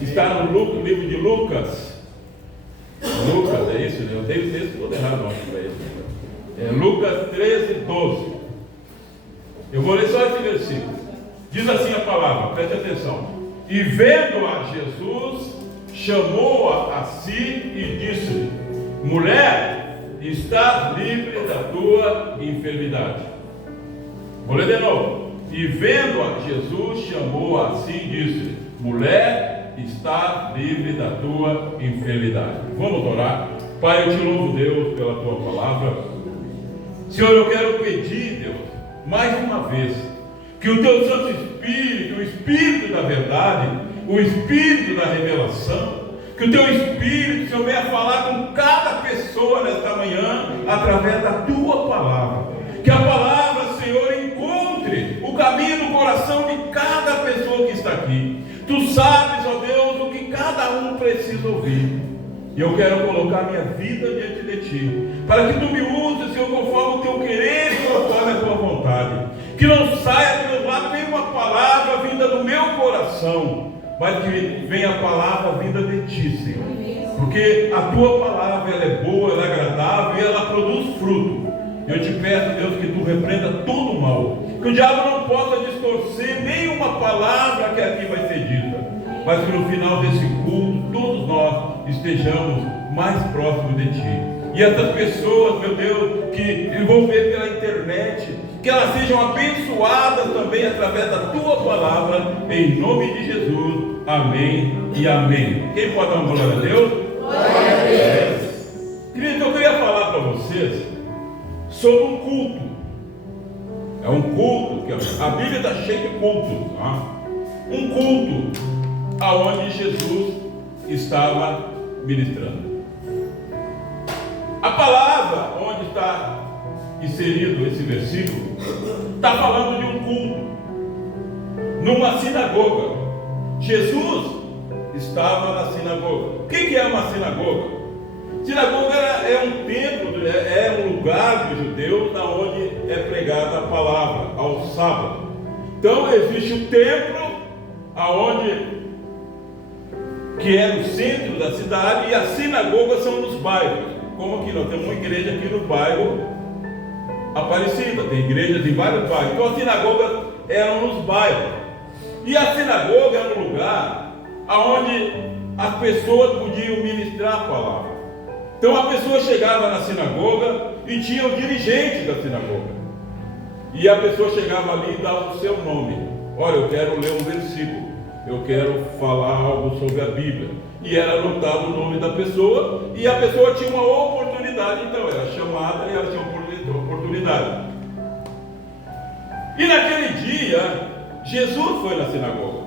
Está no livro de Lucas. Lucas, é isso? Eu dei o texto todo errado para ele. É Lucas 13, 12. Eu vou ler só esse versículo. Diz assim a palavra, preste atenção. E vendo-a Jesus, chamou-a a si e disse-lhe: mulher, estás livre da tua enfermidade. Vou ler de novo. E vendo-a Jesus, chamou-a a si e disse-lhe: mulher, está livre da tua enfermidade. Vamos orar. Pai, eu te louvo, Deus, pela tua palavra. Senhor, eu quero pedir, Deus, mais uma vez, que o teu Santo Espírito, o Espírito da verdade, o Espírito da revelação, que o teu Espírito, Senhor, venha falar com cada pessoa nesta manhã, através da tua palavra. Que a palavra, Senhor, encontre o caminho do coração de cada pessoa que está aqui. Tu sabes, ó Deus, o que cada um precisa ouvir. E eu quero colocar minha vida diante de Ti, para que Tu me uses, Senhor, conforme o Teu querer e conforme a Tua vontade. Que não saia do meu lado nenhuma palavra vinda do meu coração, mas que venha a palavra vinda de Ti, Senhor. Porque a Tua palavra, ela é boa, ela é agradável e ela produz fruto. Eu te peço, Deus, que Tu repreenda todo o mal, que o diabo não possa distorcer nenhuma palavra que aqui vai ser dita, mas que no final desse culto, todos nós estejamos mais próximos de Ti. E essas pessoas, meu Deus, que vão ver pela internet, que elas sejam abençoadas também através da Tua palavra, em nome de Jesus, amém e amém. Quem pode dar uma glória a Deus? Glória a Deus. Querido, eu queria falar para vocês sobre um culto. É um culto, que a Bíblia está cheia de cultos, tá? Um culto aonde Jesus estava ministrando. A palavra onde está inserido esse versículo está falando de um culto numa sinagoga. Jesus estava na sinagoga. O que é uma sinagoga? Sinagoga é um templo, é um lugar dos judeus onde é pregada a palavra ao sábado. Então existe o templo, aonde que é no centro da cidade, e as sinagogas são nos bairros. Como aqui nós temos uma igreja aqui no bairro Aparecida, tem igrejas em vários bairros. Então as sinagogas eram nos bairros. E a sinagoga era um lugar aonde as pessoas podiam ministrar a palavra. Então a pessoa chegava na sinagoga e tinha o dirigente da sinagoga. E a pessoa chegava ali e dava o seu nome. Olha, eu quero ler um versículo, eu quero falar algo sobre a Bíblia. E era anotado o nome da pessoa, e a pessoa tinha uma oportunidade, então era chamada e ela tinha uma oportunidade. E naquele dia, Jesus foi na sinagoga.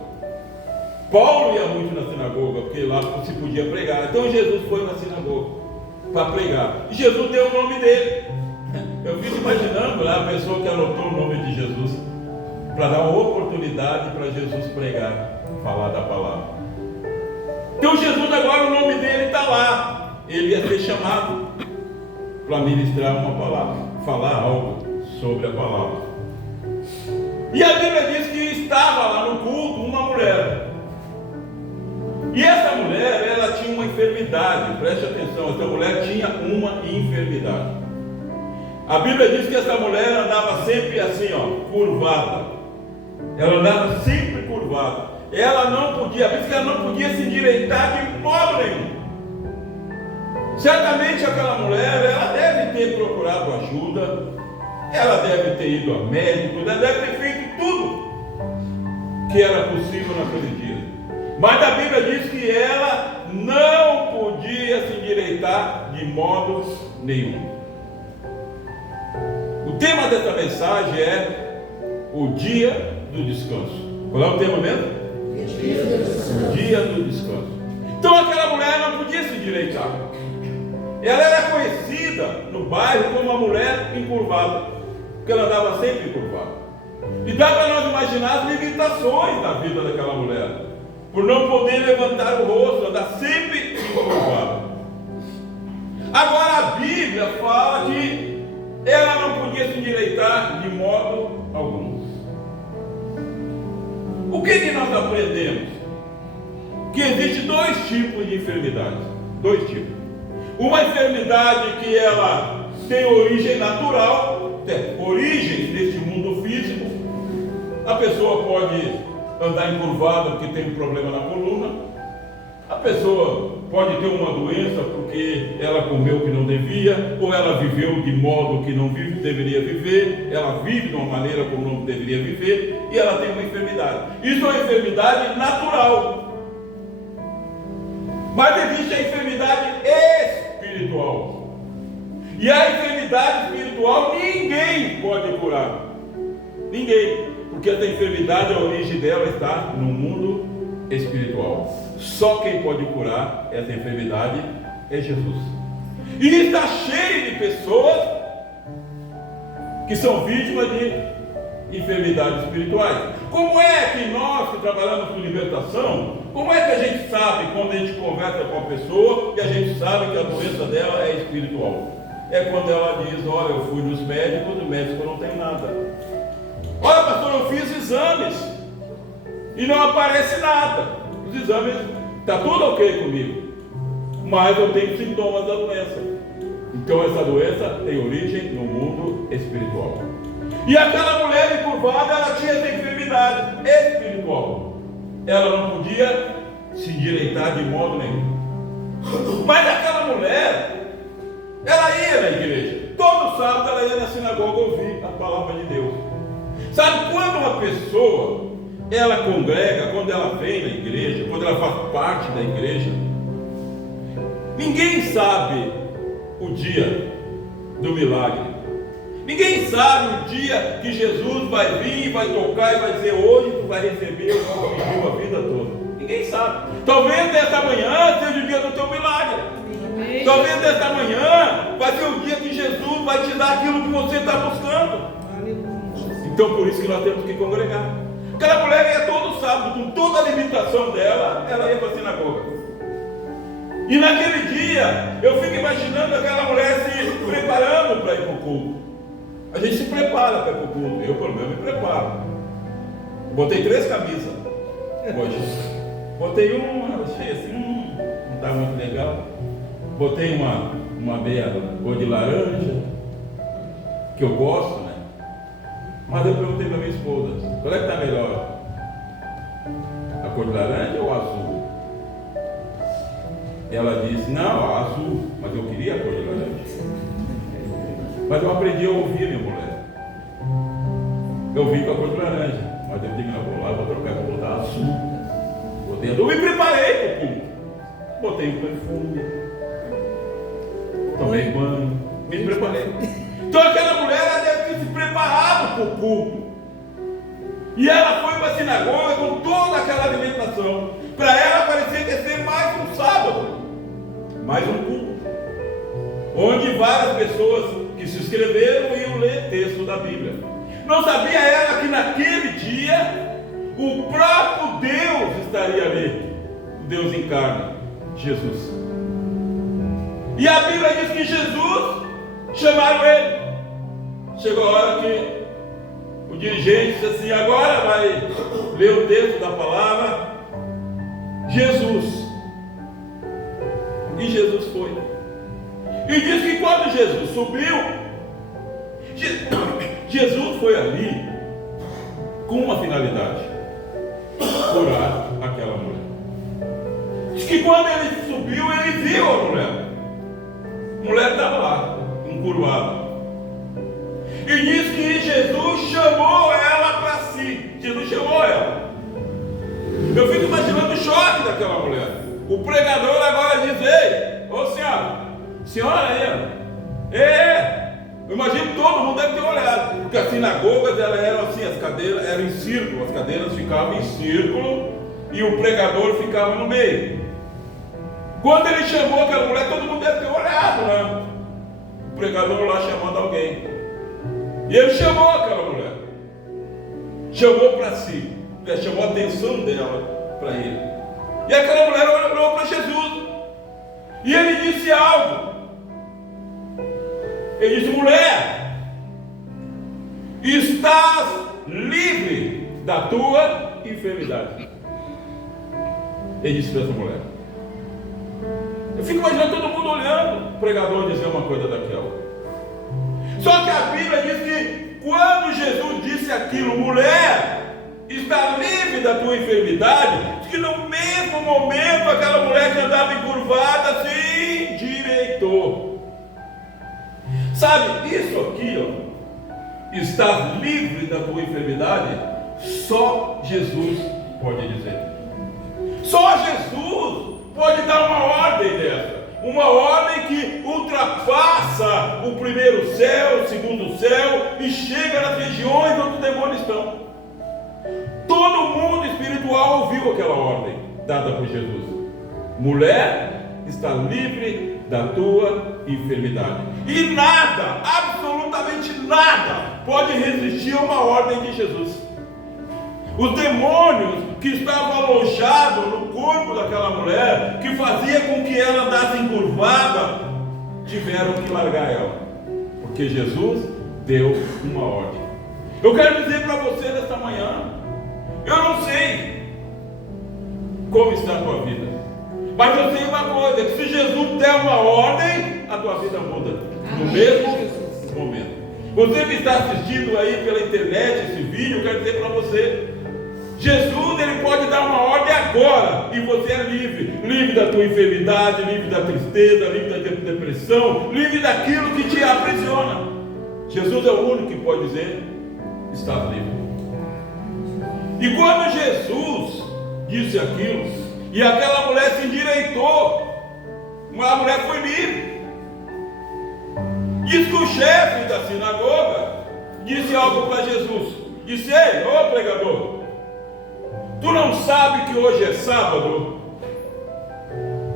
Paulo ia muito na sinagoga, porque lá se podia pregar. Então Jesus foi na sinagoga para pregar. E Jesus deu o nome dele. Eu fico imaginando lá a pessoa que anotou o nome de Jesus para dar uma oportunidade para Jesus pregar, falar da palavra. Então Jesus agora o nome dele está lá. Ele ia ser chamado para ministrar uma palavra, falar algo sobre a palavra. E a Bíblia diz que estava lá no culto uma mulher. E essa mulher, ela tinha uma enfermidade, preste atenção, essa mulher tinha uma enfermidade. A Bíblia diz que essa mulher andava sempre assim, curvada. Ela andava sempre curvada. Ela não podia, a Bíblia diz que ela não podia se endireitar de modo nenhum. Certamente aquela mulher, ela deve ter procurado ajuda, ela deve ter ido a médico, ela deve ter feito tudo que era possível naquele dia. Mas a Bíblia diz que ela não podia se endireitar de modo nenhum. O tema dessa mensagem é o dia do descanso. Qual é o tema mesmo? O dia do descanso. Então aquela mulher não podia se endireitar. Ela era conhecida no bairro como uma mulher encurvada, porque ela andava sempre encurvada. E dá para nós imaginar as limitações da vida daquela mulher, por não poder levantar o rosto, andar sempre encurvada. Agora a Bíblia fala que ela não podia se endireitar de modo algum. O que nós aprendemos? que existem dois tipos de enfermidade. Dois tipos. Uma enfermidade que ela tem origem natural, origem neste mundo físico. A pessoa pode andar encurvada porque tem um problema na coluna. A pessoa pode ter uma doença porque ela comeu o que não devia, ou ela viveu de modo que não deveria viver, ela vive de uma maneira como não deveria viver, e ela tem uma enfermidade. Isso é uma enfermidade natural. Mas existe a enfermidade espiritual. E a enfermidade espiritual ninguém pode curar. Ninguém. Porque essa enfermidade, a origem dela está no mundo espiritual. Só quem pode curar essa enfermidade é Jesus. E está cheio de pessoas que são vítimas de enfermidades espirituais. Como é que nós que trabalhamos com libertação, como é que a gente sabe quando a gente conversa com a pessoa e a gente sabe que a doença dela é espiritual? É quando ela diz: olha, eu fui nos médicos, o médico não tem nada. Olha, pastor, eu fiz exames e não aparece nada. Os exames, está tudo ok comigo, mas eu tenho sintomas da doença. Então essa doença tem origem no mundo espiritual. E aquela mulher encurvada, ela tinha essa enfermidade espiritual. Ela não podia se endireitar de modo nenhum. Mas aquela mulher, ela ia na igreja. Todo sábado ela ia na sinagoga ouvir a palavra de Deus. Sabe quando uma pessoa, ela congrega, quando ela vem na igreja, quando ela faz parte da igreja, ninguém sabe o dia do milagre. Ninguém sabe o dia que Jesus vai vir, vai tocar e vai dizer: hoje tu vai receber o que tu pediu a vida toda. Ninguém sabe. Talvez desta manhã seja o dia do teu milagre. Amém. Talvez desta manhã vai ser o dia que Jesus vai te dar aquilo que você está buscando. Então por isso que nós temos que congregar. Aquela mulher ia todo sábado, com toda a limitação dela, ela ia para a sinagoga. E naquele dia, eu fico imaginando aquela mulher se preparando para ir para o culto. A gente se prepara para ir para o culto. Eu, pelo menos, me preparo. Botei 3 camisas hoje. Botei uma, achei assim, não está muito legal. Botei uma meia cor de laranja, que eu gosto, né? Mas eu perguntei para minha esposa: qual é que está melhor? A cor de laranja ou a azul? Ela disse: não, a azul, mas eu queria a cor de laranja. Mas eu aprendi a ouvir minha mulher. Eu vim com a cor de laranja, mas eu digo: não, vou lá, vou trocar, vou botar azul. Botei azul, me preparei para o culto. Botei um perfume, tomei banho, me preparei. Então aquela mulher, ela deve ter se preparado para o culto. E ela foi para a sinagoga com toda aquela alimentação. Para ela parecia que ia ser mais um sábado, mais um culto, onde várias pessoas que se inscreveram iam ler texto da Bíblia. Não sabia ela que naquele dia o próprio Deus estaria ali, o Deus encarna, Jesus. E a Bíblia diz que Jesus, chamaram ele. Chegou a hora que o dirigente disse assim: agora vai ler o texto da palavra. Jesus. E Jesus foi. E diz que quando Jesus subiu, Jesus foi ali com uma finalidade: curar aquela mulher. Diz que quando ele subiu, ele viu a mulher. A mulher estava lá, encurvada. E diz que Jesus chamou ela para si. Jesus chamou ela. Eu fico imaginando o choque daquela mulher. O pregador agora diz: ei, ô senhora aí, eu imagino que todo mundo deve ter olhado, porque as sinagogas eram assim, as cadeiras eram em círculo, as cadeiras ficavam em círculo e o pregador ficava no meio. Quando ele chamou aquela mulher, todo mundo deve ter olhado, né? O pregador lá chamando alguém. E ele chamou aquela mulher, chamou para si, chamou a atenção dela para ele. E aquela mulher olhou para Jesus, e ele disse algo. Ele disse: mulher, estás livre da tua enfermidade. Ele disse para essa mulher. Eu fico imaginando todo mundo olhando o pregador dizer uma coisa daquela. Só que a Bíblia diz que quando Jesus disse aquilo, mulher, está livre da tua enfermidade, diz que no mesmo momento aquela mulher que andava encurvada se endireitou. Sabe, isso aqui, ó, estar livre da tua enfermidade, só Jesus pode dizer. Só Jesus pode dar uma ordem dessa. Uma ordem que ultrapassa o primeiro céu, o segundo céu e chega nas regiões onde os demônios estão. Todo mundo espiritual ouviu aquela ordem dada por Jesus. Mulher, está livre da tua enfermidade. E nada, absolutamente nada, pode resistir a uma ordem de Jesus. Os demônios que estavam alojados no corpo daquela mulher, que fazia com que ela andasse encurvada, tiveram que largar ela, porque Jesus deu uma ordem. Eu quero dizer para você nesta manhã, eu não sei como está a tua vida, mas eu sei uma coisa, que se Jesus der uma ordem, a tua vida muda, no mesmo momento. Você que está assistindo aí pela internet esse vídeo, eu quero dizer para você, Jesus, ele pode dar uma ordem agora e você é livre. Livre da tua enfermidade, livre da tristeza, livre da depressão, livre daquilo que te aprisiona. Jesus é o único que pode dizer, está livre. E quando Jesus disse aquilo, e aquela mulher se endireitou, a mulher foi livre. Diz que o chefe da sinagoga disse algo para Jesus. Disse, ei, ô pregador, tu não sabe que hoje é sábado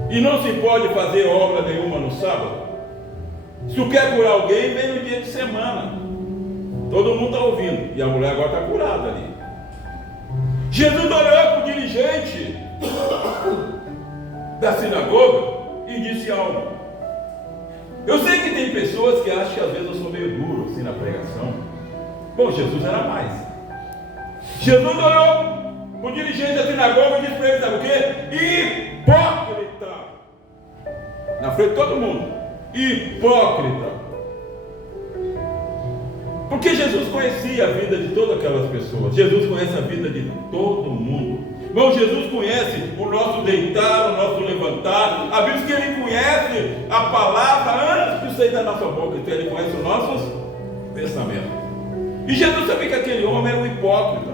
e não se pode fazer obra nenhuma no sábado? Se tu quer curar alguém, vem no dia de semana. Todo mundo está ouvindo. E a mulher agora está curada ali. Jesus olhou para o dirigente da sinagoga e disse algo. Eu sei que tem pessoas que acham que às vezes eu sou meio duro assim na pregação. Bom, Jesus era mais. Jesus olhou o dirigente da sinagoga disse para ele, sabe o quê? Hipócrita! Na frente de todo mundo. Hipócrita! Porque Jesus conhecia a vida de todas aquelas pessoas. Jesus conhece a vida de todo mundo. Irmão, Jesus conhece o nosso deitar, o nosso levantar. A Bíblia diz que Ele conhece a palavra antes de sair da nossa boca. Então Ele conhece os nossos pensamentos. E Jesus sabia que aquele homem era um hipócrita.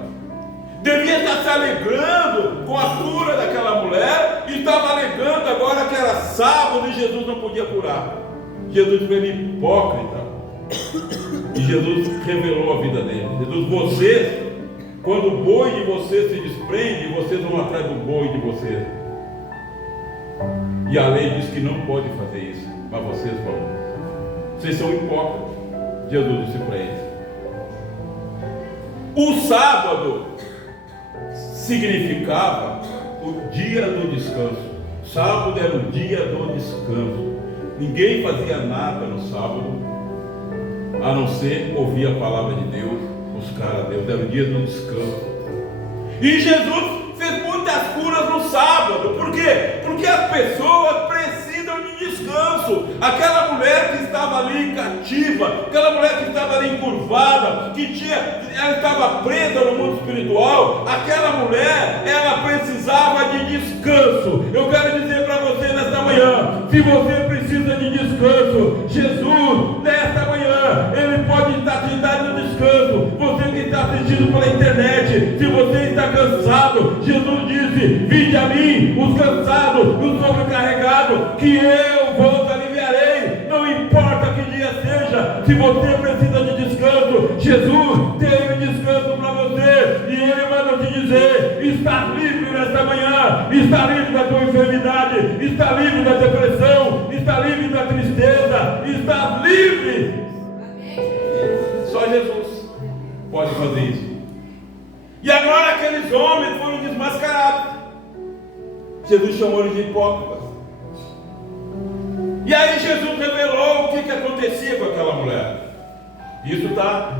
Devia estar se alegrando com a cura daquela mulher e estava alegando agora que era sábado e Jesus não podia curar. Jesus foi hipócrita. E Jesus revelou a vida dele. Jesus, vocês, quando o boi de vocês se desprende, vocês vão atrás do boi de vocês. E a lei diz que não pode fazer isso, mas vocês vão. Vocês são hipócritas. Jesus disse para eles. O sábado significava o dia do descanso. Sábado era o dia do descanso. Ninguém fazia nada no sábado, a não ser ouvir a palavra de Deus, buscar a Deus. Era o dia do descanso. E Jesus fez muitas curas no sábado. Por quê? Porque as pessoas precisam de descanso. Aquela mulher que estava ali cativa, aquela mulher que estava ali encurvada, ela estava presa no mundo espiritual, aquela mulher, ela precisava de descanso. Eu quero dizer para você nesta manhã, se você precisa de descanso, Jesus, nesta manhã, Ele pode estar te dando descanso. Você que está assistindo pela internet, se você está cansado, Jesus disse, vinde a mim, os cansados, os sobrecarregados, que eu vos aliviarei. Não importa que dia seja, se você precisa de descanso, Jesus tem descanso para você, e Ele manda te dizer, está livre nesta manhã, está livre da tua enfermidade, está livre da depressão, está livre da tristeza, está livre. Só Jesus pode fazer isso. E agora aqueles homens foram desmascarados. Jesus chamou eles de hipócritas. E aí Jesus revelou o que acontecia com aquela mulher. Isso está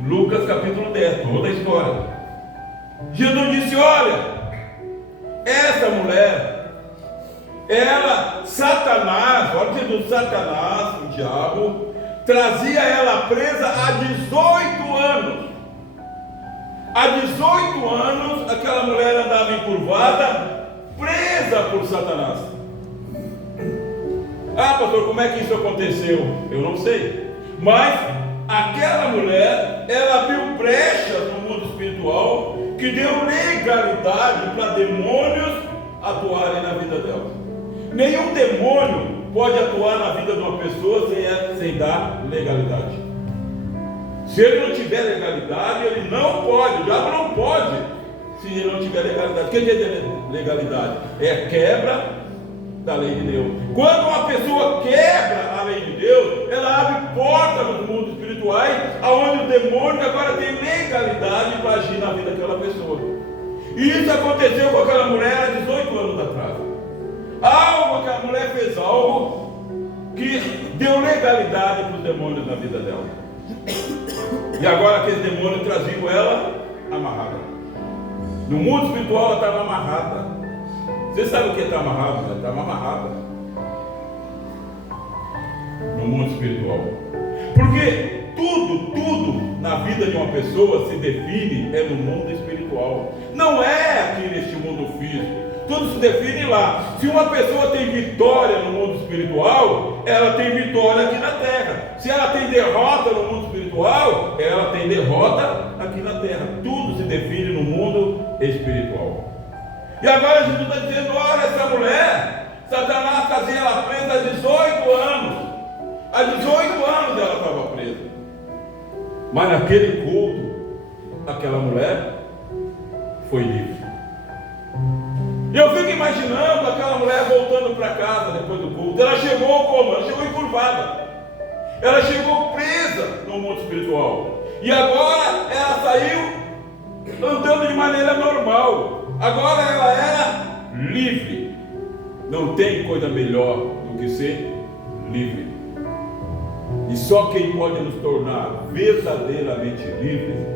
em Lucas capítulo 10, toda a história. Jesus disse, olha, essa mulher, Satanás, olha que do Satanás, o diabo, trazia ela presa há 18 anos. Há 18 anos, aquela mulher andava encurvada, presa por Satanás. Ah, pastor, como é que isso aconteceu? Eu não sei. Mas aquela mulher, ela abriu brechas no mundo espiritual que deu legalidade para demônios atuarem na vida dela. Nenhum demônio pode atuar na vida de uma pessoa sem dar legalidade. Se ele não tiver legalidade, ele não pode. O diabo não pode se ele não tiver legalidade. O que é legalidade? É a quebra da lei de Deus. Quando uma pessoa quebra a lei de Deus, ela abre porta nos mundos espirituais, aonde o demônio agora tem legalidade para agir na vida daquela pessoa. E isso aconteceu com aquela mulher há 18 anos atrás. Aquela mulher fez algo que deu legalidade para os demônios na vida dela. E agora aquele demônio traziam ela amarrada. No mundo espiritual ela estava amarrada. Você sabe o que está amarrado? Ela estava amarrada no mundo espiritual. Porque tudo na vida de uma pessoa se define no mundo espiritual. Não é aqui neste mundo físico. Tudo se define lá. Se uma pessoa tem vitória no mundo espiritual, ela tem vitória aqui na terra. Se ela tem derrota no mundo espiritual, ela tem derrota aqui na terra. Tudo se define no mundo espiritual. E agora Jesus está dizendo: olha, essa mulher, Satanás fazia ela presa há 18 anos. Há 18 anos ela estava presa. Mas naquele culto, aquela mulher foi livre. E eu fico imaginando aquela mulher voltando para casa depois do culto. Ela chegou como? Ela chegou encurvada. Ela chegou presa no mundo espiritual. E agora ela saiu andando de maneira normal. Agora ela era livre. Não tem coisa melhor do que ser livre. E só quem pode nos tornar verdadeiramente livres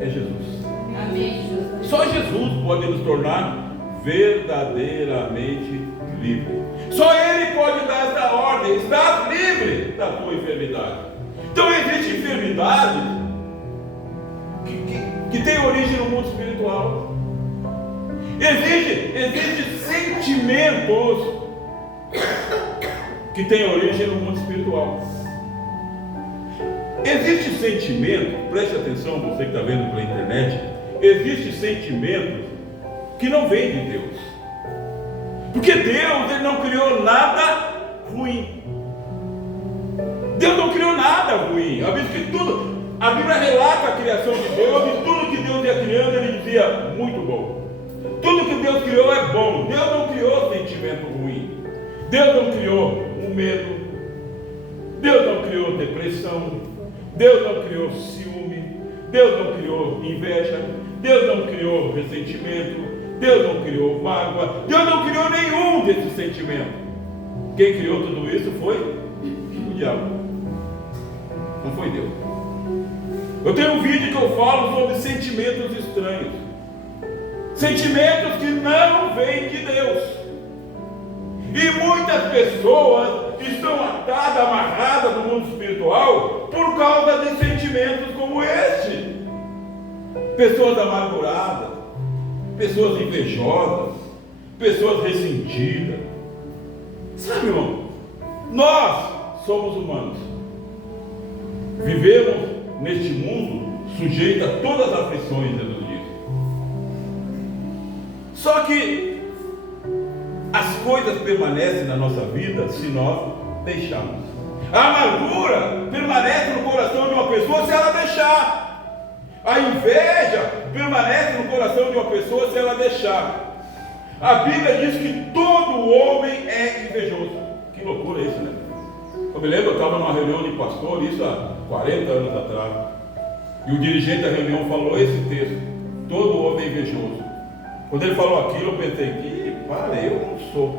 é Jesus. Amém, Jesus. Só Jesus pode nos tornar verdadeiramente livre. Só Ele pode dar esta ordem: estás livre da tua enfermidade. Então existe enfermidade que tem origem no mundo espiritual. Existem sentimentos que têm origem no mundo espiritual. Existe sentimento, preste atenção, você que está vendo pela internet, existe sentimento que não vem de Deus. Porque Deus, Ele não criou nada ruim. Deus não criou nada ruim. A Bíblia relata a criação de Deus, e tudo que Deus ia criando, Ele dizia: muito bom. Tudo que Deus criou é bom. Deus não criou sentimento ruim. Deus não criou um medo. Deus não criou depressão. Deus não criou ciúme. Deus não criou inveja. Deus não criou ressentimento. Deus não criou mágoa. Deus não criou nenhum desses sentimentos. Quem criou tudo isso foi o diabo. Não foi Deus. Eu tenho um vídeo que eu falo sobre sentimentos estranhos. Sentimentos que não vêm de Deus. E muitas pessoas estão atadas, amarradas no mundo espiritual por causa de sentimentos como este. Pessoas amarguradas, pessoas invejosas, pessoas ressentidas. Sabe, irmão, nós somos humanos. Vivemos neste mundo sujeito a todas as aflições, Jesus diz. Só que as coisas permanecem na nossa vida se nós deixarmos. A amargura permanece no coração de uma pessoa se ela deixar. A inveja permanece no coração de uma pessoa se ela deixar. A Bíblia diz que todo homem é invejoso. Que loucura isso, né? Eu me lembro, eu estava numa reunião de pastor, isso há 40 anos atrás, e o dirigente da reunião falou esse texto: todo homem é invejoso. Quando ele falou aquilo, eu pensei que, eu não sou.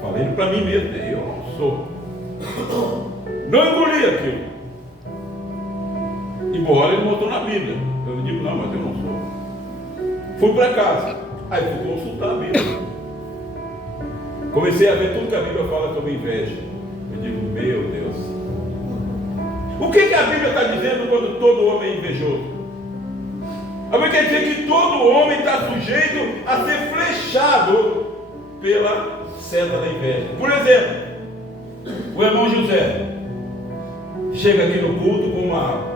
Falei para mim mesmo: eu não sou. Não engoli aquilo. Embora ele botou na Bíblia. Eu digo: não, mas eu não sou. Fui para casa. Aí fui consultar a Bíblia. Comecei a ver tudo que a Bíblia fala sobre inveja. Eu digo, meu Deus. O que a Bíblia está dizendo quando todo homem é invejoso? A Bíblia quer dizer que todo homem está sujeito a ser flechado pela seta da inveja. Por exemplo, o irmão José chega aqui no culto com uma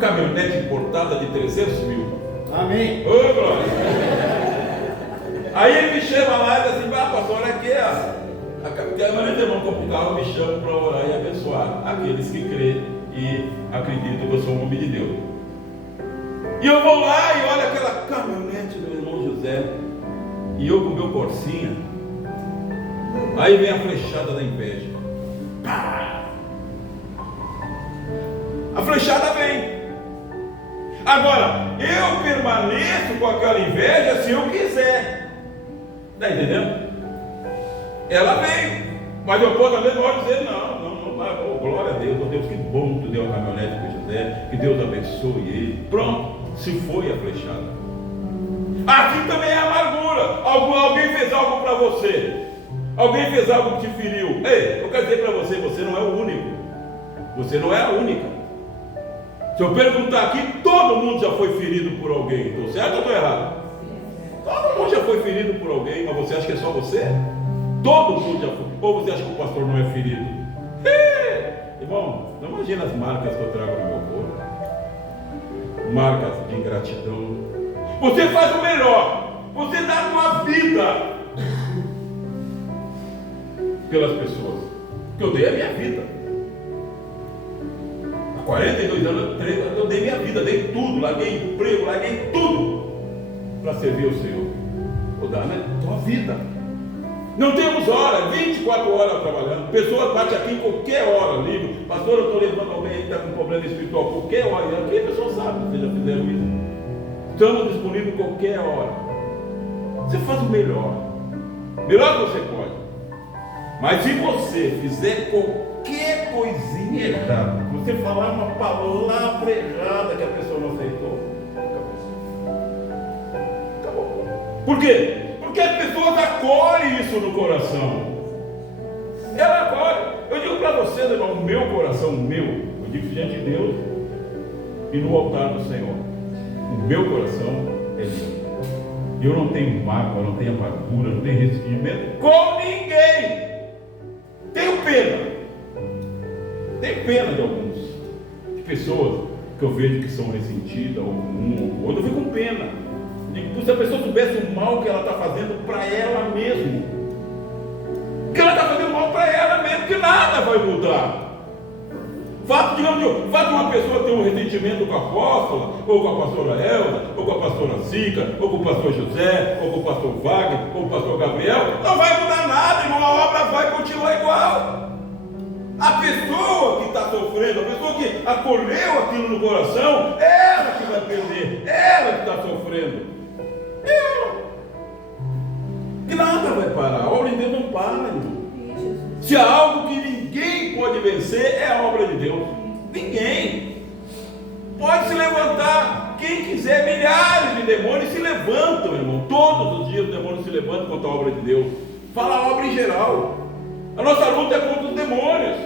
caminhonete importada de 300 mil. Amém. Ô, glória! Aí ele me chama lá e diz assim: pastor, olha aqui, a caminhonete irmão compra o carro, me chama para orar e abençoar aqueles que creem e acreditam que eu sou um homem de Deus. E eu vou lá e olho aquela caminhonete do irmão José, e eu com o meu Corsinha. Aí vem a flechada da inveja. Pá! A flechada vem. Agora, eu permaneço com aquela inveja se eu quiser. Está entendendo? Ela vem. Mas eu posso, às vezes, dizer: não, oh, glória a Deus, oh Deus, que bom que tu deu a caminhonete para José, que Deus abençoe ele. Pronto, se foi a flechada. Assim também é a amargura. Alguém fez algo para você. Alguém fez algo que te feriu. Ei, eu quero dizer para você: você não é o único. Você não é a única. Se eu perguntar aqui, todo mundo já foi ferido por alguém. Estou certo ou estou errado? Todo mundo já foi ferido por alguém, mas você acha que é só você? Todo mundo já foi. Ou você acha que o pastor não é ferido? Irmão, não imagina as marcas que eu trago no meu corpo. Marcas de ingratidão. Você faz o melhor. Você dá a tua vida pelas pessoas. Porque eu dei a minha vida. Há 42 anos eu dei minha vida, dei tudo, larguei emprego, larguei tudo para servir o Senhor. Vou dar, né? Tua vida. Não temos hora, 24 horas trabalhando. Pessoas batem aqui em qualquer hora, livre. Pastor, eu estou levando alguém que está com problema espiritual, qualquer hora. E aqui a pessoa sabe, vocês já fizeram isso. Estamos disponíveis qualquer hora. Você faz o melhor. Melhor que você pode. Mas se você fizer qualquer coisinha errada, você falar uma palavra errada que a pessoa não aceitou, acabou. Por quê? Porque as pessoas acolhem isso no coração. Ela acolhe. Eu digo para vocês, irmão, o meu coração, eu digo diante de Deus e no altar do Senhor. O meu coração é limpo. Eu não tenho mágoa, não tenho amargura, não tenho ressentimento com ninguém. Tenho pena. Tenho pena de alguns. De pessoas que eu vejo que são ressentidas, ou com um ou com outro. Eu fico com pena. Se a pessoa soubesse o mal que ela está fazendo para ela mesma. Que ela está fazendo mal para ela mesma, que nada vai mudar. O fato de uma pessoa ter um ressentimento com a apóstola, ou com a pastora Elda, ou com a pastora Zica, ou com o pastor José, ou com o pastor Wagner, ou com o pastor Gabriel, não vai mudar nada, irmão, a obra vai continuar igual. A pessoa que está sofrendo, a pessoa que acolheu aquilo no coração, ela que vai perder, ela que está sofrendo. Ela. Que nada vai parar, a obra de Deus não para, irmão. Se há algo que ninguém pode vencer, é a obra de Deus. Ninguém. Pode se levantar. Quem quiser, milhares de demônios se levantam, irmão. Todos os dias os demônios se levantam contra a obra de Deus. Fala a obra em geral. A nossa luta é contra os demônios.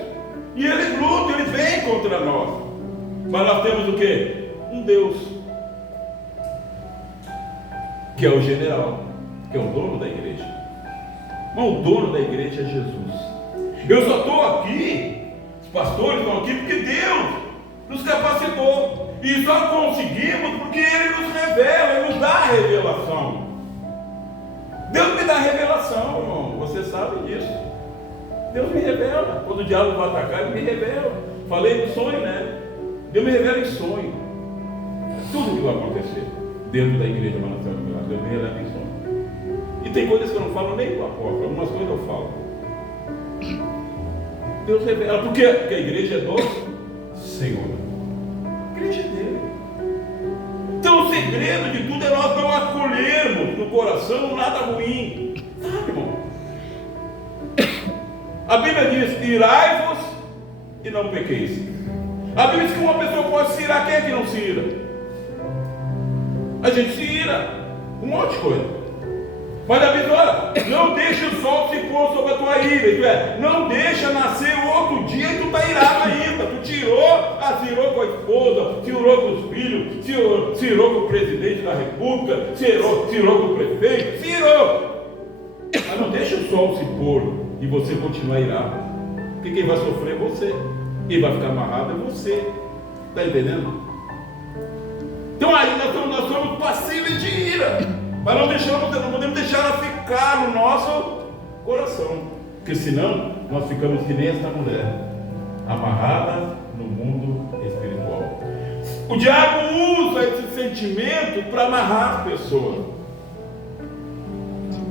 E eles lutam, eles vêm contra nós. Mas nós temos o quê? Um Deus. Que é o general. Que é o dono da igreja. Mas o dono da igreja é Jesus. Eu só estou aqui, os pastores estão aqui porque Deus nos capacitou. E só conseguimos porque Ele nos revela, Ele nos dá a revelação. Deus me dá a revelação, irmão. Você sabe disso. Deus me revela. Quando o diabo vai atacar, Ele me revela. Falei do sonho, né? Deus me revela em sonho. Tudo que vai acontecer dentro da igreja Manancial de Milagres, Deus me revela em sonho. E tem coisas que eu não falo nem com a apóstolo, algumas coisas eu falo. Deus revela, porque a igreja é do Senhor. A igreja é dele. Então o segredo de tudo é nós não acolhermos no coração nada ruim. Sabe, irmão? A Bíblia diz: irai-vos e não pequeis. A Bíblia diz que uma pessoa pode se irar. Quem é que não se ira? A gente se ira um monte de coisa. Mas a Bíblia, olha, não deixe o ira, isto é, não deixa nascer outro dia e tu está irado ainda. Tu tirou com a esposa, tirou com os filhos, tirou com o presidente da república, tirou com o prefeito, mas não deixa o sol se pôr e você continuar irado, porque quem vai sofrer é você, quem vai ficar amarrado é você. Está entendendo? Então aí nós somos passíveis de ira, mas não podemos deixar ela ficar no nosso coração, porque senão nós ficamos que nem esta mulher, amarrada no mundo espiritual. O diabo usa esse sentimento para amarrar as pessoas.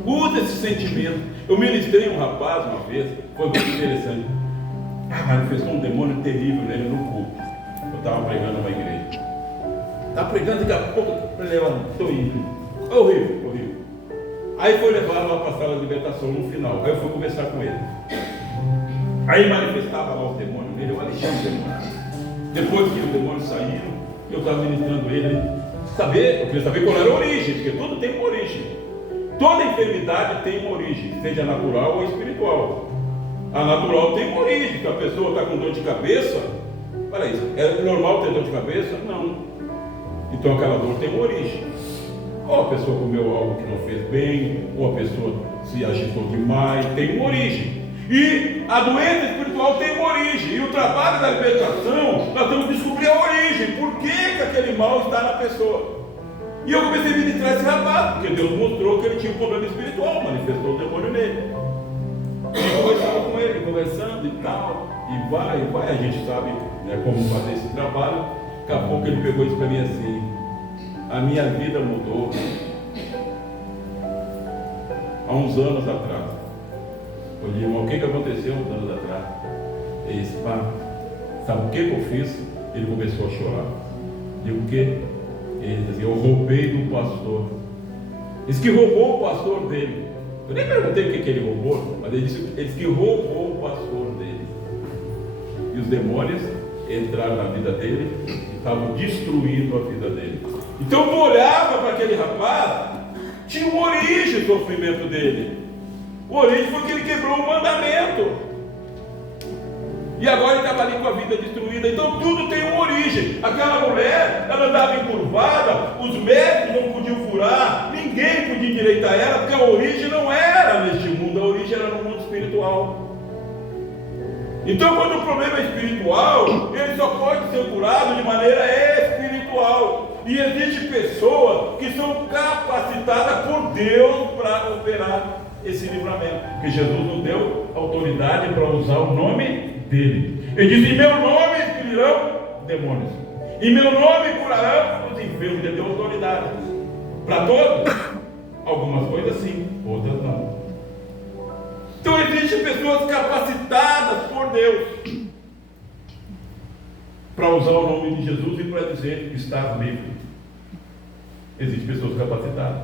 Usa esse sentimento. Eu ministrei um rapaz uma vez, foi muito interessante. Manifestou um demônio terrível nele no culto. Eu estava pregando numa igreja. Estava pregando, daqui a pouco ele levantou e horrível. Aí foi levado lá para a sala de libertação no final. Aí eu fui conversar com ele. Aí manifestava lá os demônios nele. Eu alixei os demônios. Depois que os demônios saíram, eu estava ministrando ele. Eu queria saber qual era a origem, porque tudo tem uma origem. Toda enfermidade tem uma origem, seja natural ou espiritual. A natural tem uma origem, que a pessoa está com dor de cabeça. Olha isso, é normal ter dor de cabeça? Não. Então aquela dor tem uma origem. Ou a pessoa comeu algo que não fez bem, ou a pessoa se agitou demais, tem uma origem. E a doença espiritual tem uma origem. E o trabalho da libertação, nós temos que descobrir a origem. Por que aquele mal está na pessoa? E eu comecei a ministrar esse rapaz, porque Deus mostrou que ele tinha um problema espiritual, manifestou o demônio nele. E conversava com ele, conversando e tal, e vai, a gente sabe, né, como fazer esse trabalho. Daqui a pouco ele pegou isso para mim assim: a minha vida mudou há uns anos atrás. Eu disse: irmão, o que aconteceu uns anos atrás? Ele disse: pá, sabe o que eu fiz? Ele começou a chorar. Digo: o quê? Ele disse assim: eu roubei do pastor. Disse que roubou o pastor dele. Eu nem perguntei o que ele roubou, mas ele disse que roubou o pastor dele. E os demônios entraram na vida dele e estavam destruindo a vida dele. Então eu olhava para aquele rapaz, tinha uma origem do sofrimento dele. A origem foi que ele quebrou o mandamento. E agora ele estava ali com a vida destruída. Então tudo tem uma origem. Aquela mulher, ela andava encurvada, os médicos não podiam furar, ninguém podia endireitar ela, porque a origem não era neste mundo, a origem era no mundo espiritual. Então quando o problema é espiritual, ele só pode ser curado de maneira espiritual. E existem pessoas que são capacitadas por Deus para operar esse livramento, porque Jesus nos deu autoridade para usar o nome dele. Ele diz: em meu nome expelirão demônios, em meu nome curarão os enfermos. Ele deu autoridade para todos. Algumas coisas sim, outras não. Então existem pessoas capacitadas por Deus para usar o nome de Jesus e para dizer que está livre. Existem pessoas capacitadas.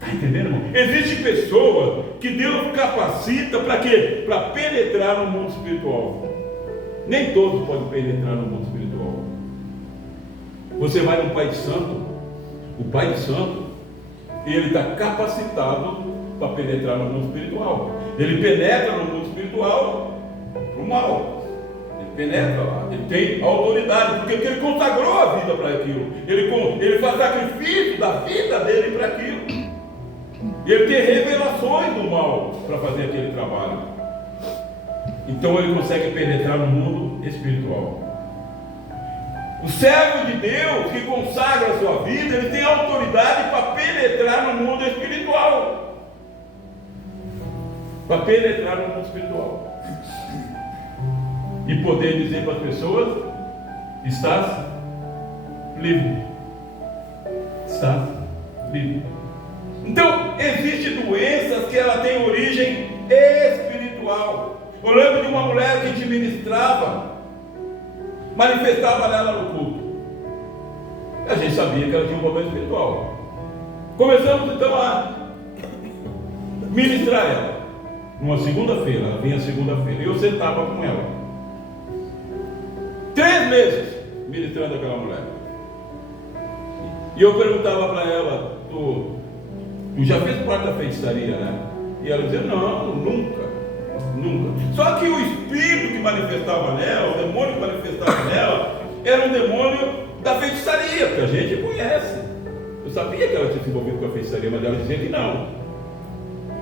Está entendendo, irmão? Existem pessoas que Deus capacita para quê? Para penetrar no mundo espiritual. Nem todos podem penetrar no mundo espiritual. Você vai no Pai de Santo, o Pai de Santo, ele está capacitado para penetrar no mundo espiritual. Ele penetra no mundo espiritual para o mal. Ele penetra lá, ele tem autoridade, porque ele consagrou a vida para aquilo. Ele faz sacrifício da vida dele para aquilo. Ele tem revelações do mal para fazer aquele trabalho. Então ele consegue penetrar no mundo espiritual. O servo de Deus que consagra a sua vida, ele tem autoridade para penetrar no mundo espiritual. Para penetrar no mundo espiritual. E poder dizer para as pessoas: estás livre. Estás livre. Então, existem doenças que ela tem origem espiritual. Eu lembro de uma mulher que te ministrava, manifestava nela no culto. A gente sabia que ela tinha um problema espiritual. Começamos então a ministrar ela. Numa segunda-feira, ela vinha segunda-feira, e eu sentava com ela. 3 meses ministrando aquela mulher. E eu perguntava para ela: tu já fez parte da feitiçaria, né? E ela dizia: não, nunca. Nunca. Só que o espírito que manifestava nela, o demônio que manifestava nela, era um demônio da feitiçaria, que a gente conhece. Eu sabia que ela tinha se envolvido com a feitiçaria, mas ela dizia que não.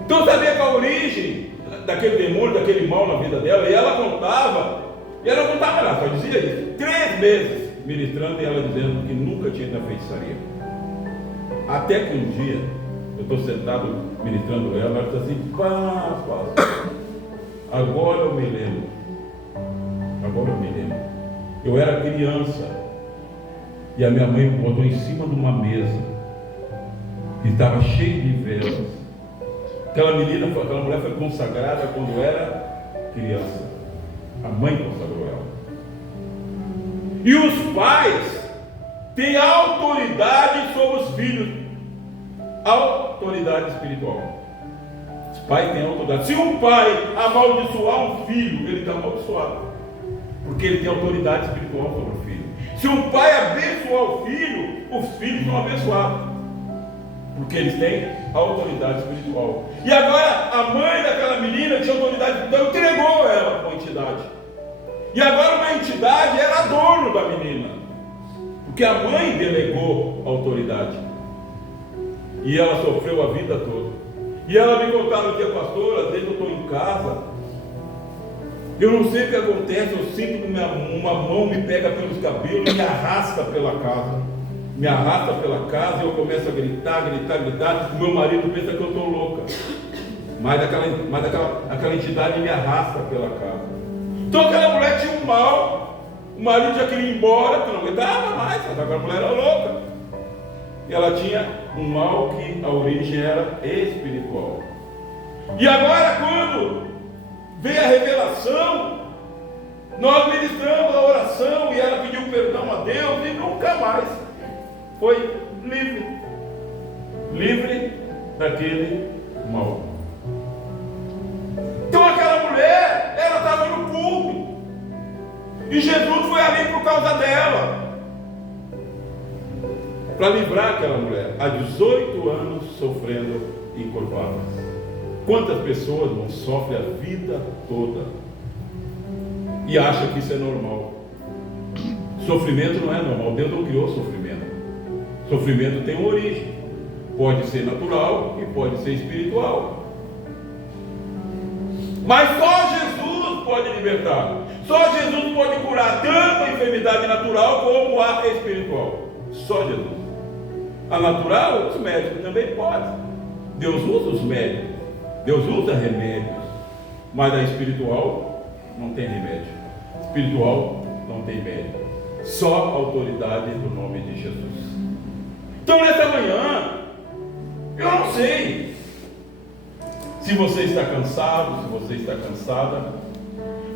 Então eu sabia que a origem daquele demônio, daquele mal na vida dela, e ela contava, ela só dizia isso, 3 meses ministrando, e ela dizendo que nunca tinha ido na feitiçaria. Até que um dia, eu estou sentado ministrando ela disse assim, agora eu me lembro. Eu era criança, e a minha mãe botou em cima de uma mesa, que estava cheia de velas. Aquela mulher foi consagrada quando era criança. A mãe consagrou ela. E os pais têm autoridade sobre os filhos. Autoridade espiritual. Os pais têm autoridade. Se um pai amaldiçoar um filho, ele está amaldiçoado. Porque ele tem autoridade espiritual sobre o filho. Se um pai abençoar o filho, os filhos são abençoados. Porque eles têm autoridade espiritual. E agora a mãe daquela menina tinha autoridade espiritual, entregou ela para uma entidade. E agora uma entidade era dono da menina. Porque a mãe delegou a autoridade. E ela sofreu a vida toda. E ela me contava que, pastor, às vezes eu estou em casa, eu não sei o que acontece, eu sinto que uma mão me pega pelos cabelos e me arrasta pela casa. Me arrasta pela casa e eu começo a gritar. O meu marido pensa que eu estou louca. Mas aquela entidade me arrasta pela casa. Então aquela mulher tinha um mal, o marido já queria ir embora, porque não aguentava mais, mas aquela mulher era louca. E ela tinha um mal que a origem era espiritual. E agora, quando veio a revelação, nós ministramos a oração e ela pediu perdão a Deus e nunca mais foi livre daquele mal. Então aquela mulher, ela estava no culto, e Jesus foi ali por causa dela, para livrar aquela mulher, há 18 anos sofrendo encurvadas. Quantas pessoas não sofrem a vida toda e acham que isso é normal? Sofrimento não é normal, Deus não criou sofrimento. Sofrimento tem uma origem, pode ser natural e pode ser espiritual. Mas só Jesus pode libertar, só Jesus pode curar tanto a enfermidade natural como a espiritual. Só Jesus. A natural, os médicos também podem. Deus usa os médicos, Deus usa remédios, mas a espiritual não tem remédio. Espiritual não tem médico. Só a autoridade do nome de Jesus. Então nessa manhã, eu não sei se você está cansado, se você está cansada,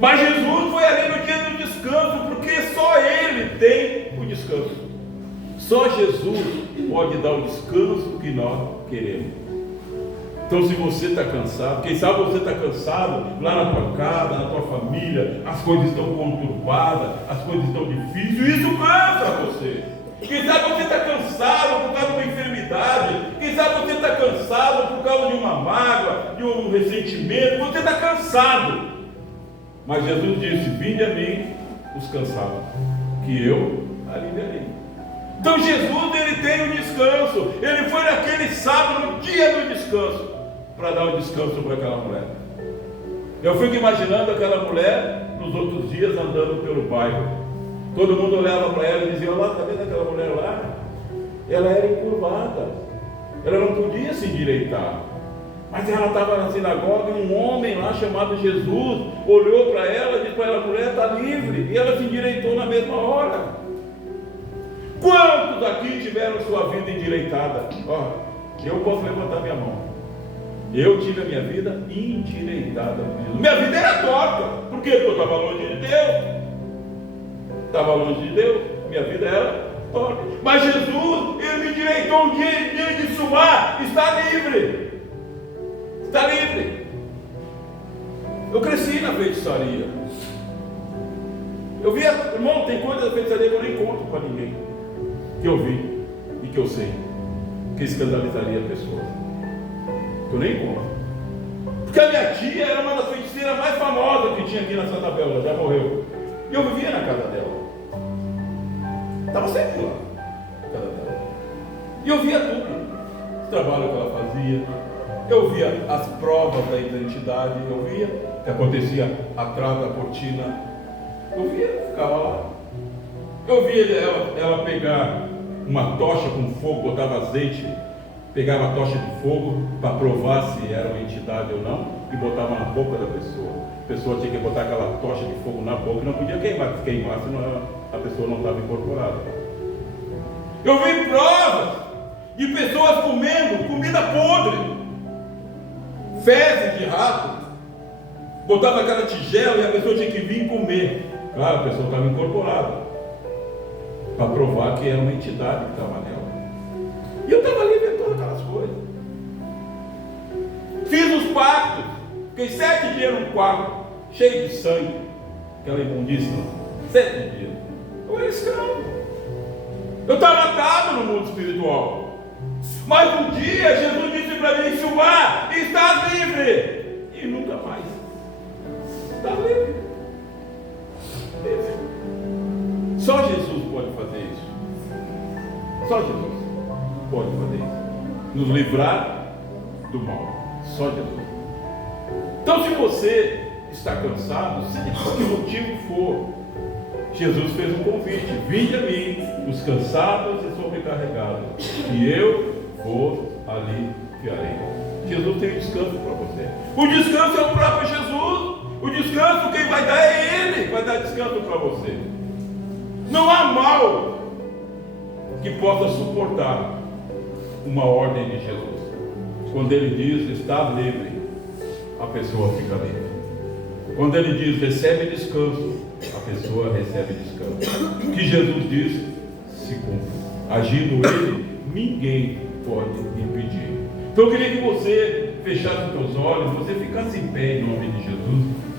mas Jesus foi ali no dia do descanso, porque só Ele tem o descanso. Só Jesus pode dar o descanso que nós queremos. Então se você está cansado, quem sabe você está cansado lá na tua casa, na tua família, as coisas estão conturbadas, as coisas estão difíceis, e isso cansa você. Quem sabe você está cansado por causa de uma enfermidade, quem sabe você está cansado por causa de uma mágoa, de um ressentimento, você está cansado. Mas Jesus disse, vinde a mim os cansados, que eu aliviarei. Então Jesus, ele tem o descanso, ele foi naquele sábado, no dia do descanso, para dar o descanso para aquela mulher. Eu fico imaginando aquela mulher nos outros dias andando pelo bairro. Todo mundo olhava para ela e dizia, olha lá, está vendo aquela mulher lá? Ela era encurvada, ela não podia se endireitar. Mas ela estava na sinagoga e um homem lá chamado Jesus olhou para ela e disse para ela, mulher, está livre. E ela se endireitou na mesma hora. Quantos aqui tiveram sua vida endireitada? Ó, eu posso levantar minha mão. Eu tive a minha vida endireitada. Minha vida era torta. Por quê? Porque eu estava longe de Deus. Estava longe de Deus. Minha vida era torta. Mas Jesus, Ele me endireitou um dia de sumar. Está livre. Está livre. Eu cresci na feitiçaria. Eu via, irmão, tem coisa da feitiçaria que eu nem conto para ninguém. Que eu vi e que eu sei que escandalizaria a pessoa. Que eu nem conto. Porque a minha tia era uma das feiticeiras mais famosas que tinha aqui na Santa Bela, ela já morreu. E eu vivia na casa dela. Estava sempre lá, na casa dela. E eu via tudo. O trabalho que ela fazia. Eu via as provas da identidade. Eu via o que acontecia atrás da cortina. Eu via, ficava lá. Eu via ela pegar uma tocha com fogo, botava azeite, pegava a tocha de fogo para provar se era uma entidade ou não e botava na boca da pessoa. A pessoa tinha que botar aquela tocha de fogo na boca e não podia queimar, se queimasse a pessoa não estava incorporada. Eu vi provas de pessoas comendo comida podre, fezes de rato, botava aquela tigela e a pessoa tinha que vir comer. Claro, a pessoa estava incorporada, para provar que era uma entidade que estava nela. E eu estava ali vendo todas aquelas coisas. Fiz os pactos, fiquei 7 dias num quarto, cheio de sangue, aquela imundícia, 7 dias. Eu era escravo. Eu estava atado no mundo espiritual. Mas um dia Jesus disse para mim: Silmar, estás livre. E nunca mais. Está livre. Só Jesus pode fazer isso. Só Jesus pode fazer isso. Nos livrar do mal. Só Jesus. Então, se você está cansado, seja por que motivo for, Jesus fez um convite: vinde a mim, os cansados e sobrecarregados, e eu vos aliviarei. Jesus tem descanso para você. O descanso é o próprio Jesus. O descanso quem vai dar é Ele, vai dar descanso para você. Não há mal que possa suportar uma ordem de Jesus. Quando Ele diz está livre, a pessoa fica livre. Quando Ele diz recebe descanso, a pessoa recebe descanso. O que Jesus diz se cumpre. Agindo Ele, ninguém pode impedir. Então eu queria que você fechasse os teus olhos, você ficasse em pé em nome de Jesus.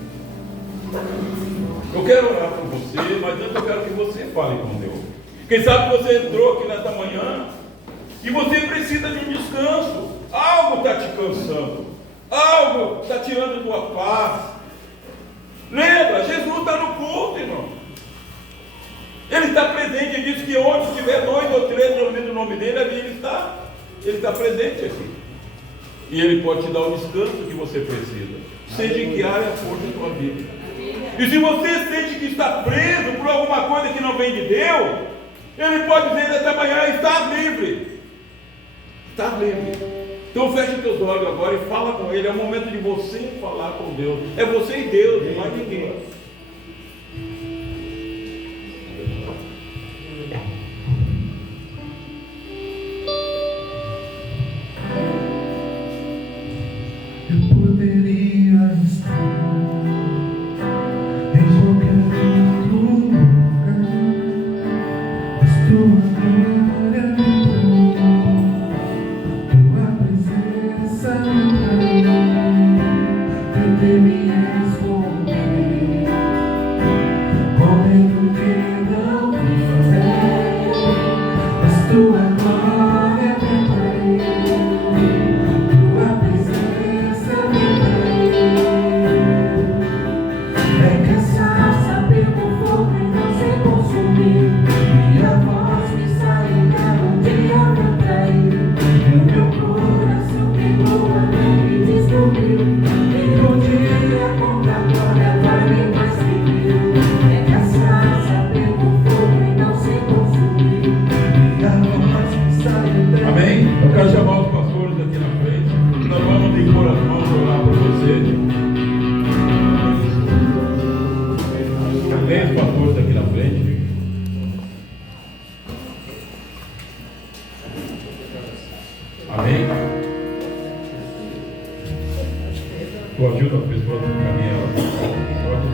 Eu quero orar por você, mas antes eu quero que você fale com Deus. Quem sabe você entrou aqui nesta manhã e você precisa de um descanso. Algo está te cansando, algo está tirando a tua paz. Lembra, Jesus está no culto, irmão. Ele está presente. Ele diz que onde tiver 2 ou 3 reunidos no nome dele, ali Ele está. Ele está presente aqui. E Ele pode te dar o descanso que você precisa. Seja em que área for da tua vida. E se você sente que está preso por alguma coisa que não vem de Deus, Ele pode dizer nesta manhã: está livre. Está livre. Então feche os teus olhos agora e fala com Ele. É o momento de você falar com Deus. É você e Deus, e mais ninguém. Eu poderia estar em qualquer outro lugar, mas tua glória me traz, tua presença me traz. Tentei me esconder, com medo de não viver, mas tua glória me traz, tua presença me traz. É cansar, saber com fogo e não se consumir. Minha voz me sairá um dia me trair. E o meu coração pegou a leve e descobriu. E um dia com a glória vai me perseguir. É cansar, saber com fogo e não se consumir. Minha voz me sairá. Amém? Eu quero chamar os pastores aqui na frente. Nós vamos impor as mãos e orar por você. Vem os pastores aqui na frente. Amém? Tu ajuda as pessoas a caminhar. Pode.